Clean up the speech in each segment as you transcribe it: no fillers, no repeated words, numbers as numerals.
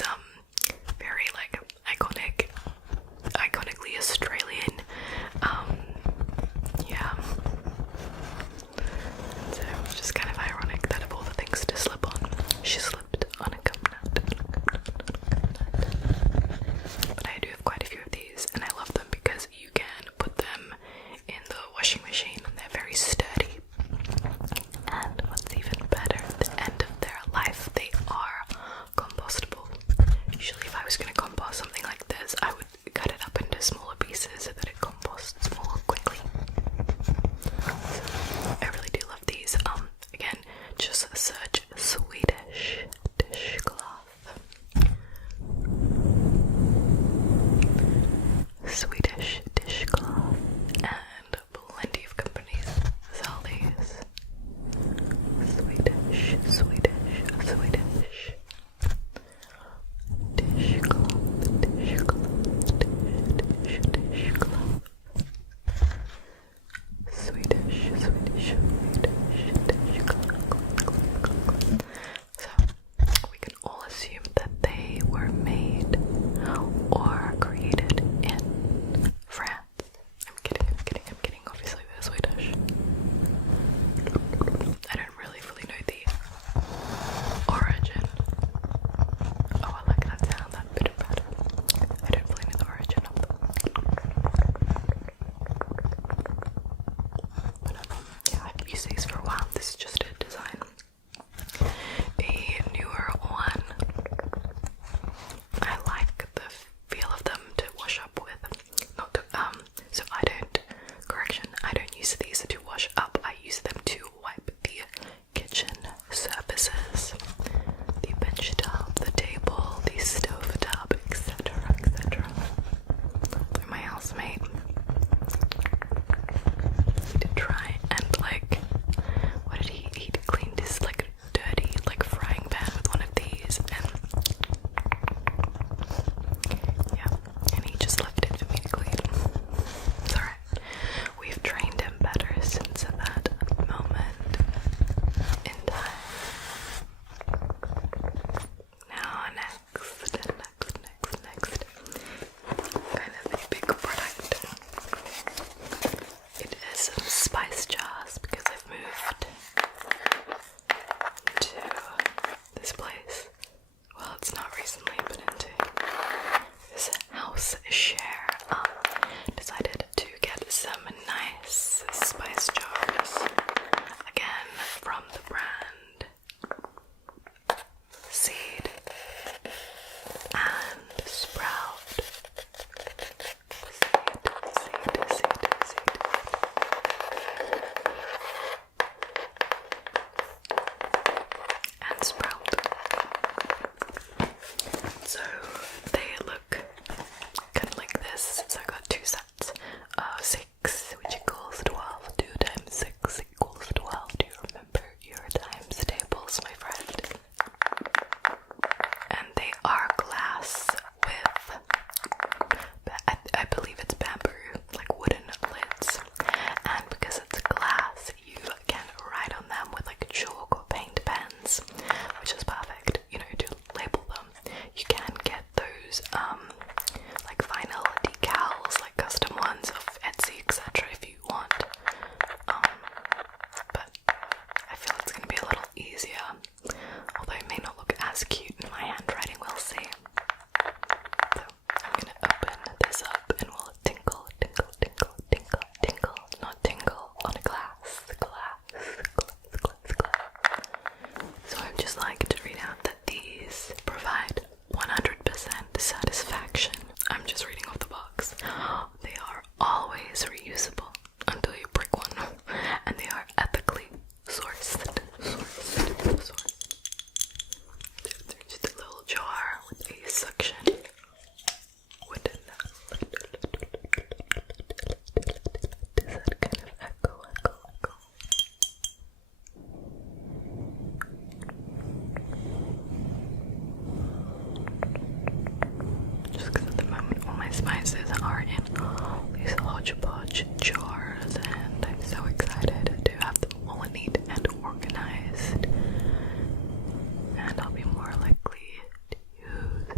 is very like iconically Australian. Yeah. So it's just kind of ironic that of all the things to slip on, she slipped on a gum nut. But I do have quite a few of these, and I love them because you can put them in the washing machine and they're very sturdy. And what's even better, at the end of their life, they are compostable. Usually if I was going to compost something like this, I would cut it up into smaller pieces so that it composts more quickly. I really do love these. Again, just search Swedish dishcloth. Swedish dishcloth, and plenty of companies sell these. Swedish dishcloth, dishcloth. Swedish dishcloth. So we can all assume that they were made or created in France. I'm kidding. Obviously they're Swedish. I don't really fully know the origin. Oh, I like that sound, that bit of better. I don't fully know the origin of them. But yeah, I've used these for a while. This is just a design. A newer one. I like the feel of them to wash up with. So I don't use these to wash up. I use them to wipe the kitchen surfaces, the bench top, the table, the stove top, etc. My housemate, he did try and what did he cleaned his dirty frying pan with one of these, and yeah, and he just left it for me to clean. It's alright. We've trained him better since that moment in time. Now next. Kind of a big product. It is some spice jars because I've moved to this place. Well, it's not recently, but into this house share. Decided to get some nice spice jars. Again, from the brand Seed and Sprout. Seed. And Sprout. So they look kind of like this. So I got two sets of 6, which equals 12. 2 times 6 equals 12. Do you remember your times tables, my friend? And they are glass with, I believe it's bamboo, wooden lids. And because it's glass, you can write on them with chalk or paint pens, which is perfect, to label them. You can get those vinyl decals, custom ones of Etsy, etc. if you want. But I feel it's gonna be a little easier, although it may not look as cute in my handwriting, we'll see. So I'm gonna open this up and we'll tinkle, not tingle on a glass. So I would just like to read out that these provide 100% satisfaction. I'm just reading off the box. They are always reusable until you break one, and they are ethically sourced. They're just a little jar with a suction wooden. Does that kind of echo? Just because at the moment all my spices are in these hodgepodge jars, and I'm so excited to have them all neat and organized, and I'll be more likely to use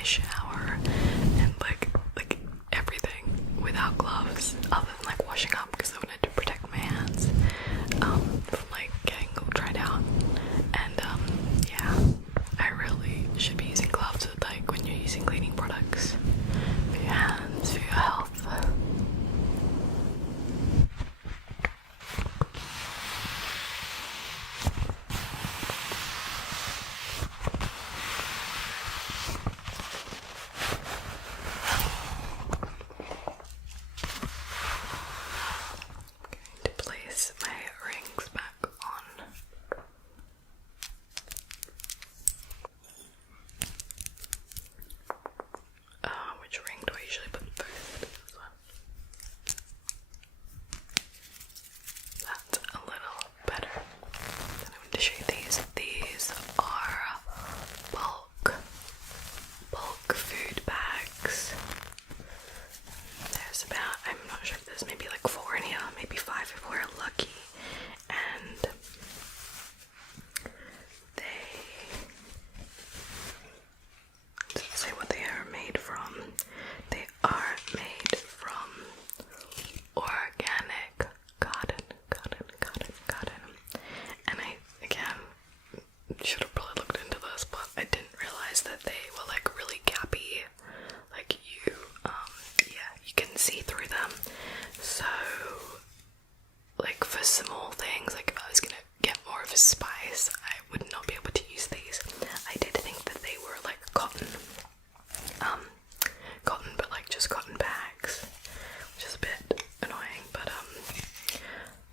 my shower and like everything without gloves, other than like washing up because I wanted to protect my hands from like getting all dried out. And yeah, I really should be using gloves with like when you're using cleaning products for your hands, for your health. To place my rings back on. Which ring do I usually put first? This one. That's a little better. Then I'm going to show you these. These are bulk food bags. There's about, I'm not sure if there's maybe like 4 in here, maybe 5 if we're lucky. And they doesn't say what they are made from. They are made from organic cotton. And I, again, should have probably looked into this, but I didn't realize that they were like really gappy. Like yeah, you can see through them. So, like for small things, like if I was gonna get more of a spice, I would not be able to use these. I did think that they were like cotton, but like just cotton bags, which is a bit annoying, but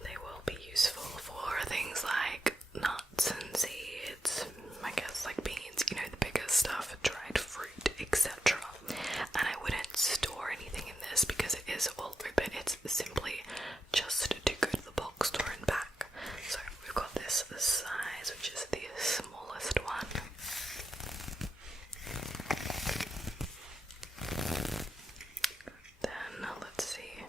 they will be useful for things like nuts and seeds, I guess like beans, you know, the bigger stuff, dried fruit, etc. And I wouldn't store anything in this because it is all open. It's simply just to go to the bulk store and back. So we've got this size, which is the smallest one. Then let's see.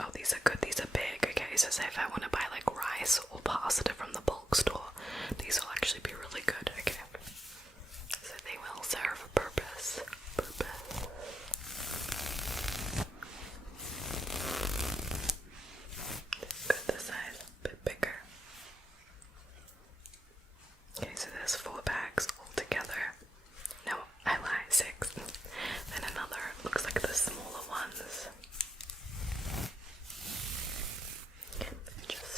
Oh, these are good. These are big. Okay, so say if I want to buy like rice or pasta from the bulk store, these will actually be really good. Okay, so they will serve a purpose. Good, the size, a bit bigger. Okay, so there's 4 bags altogether. No, I lied, 6. Then another, looks like the smaller ones. Just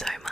so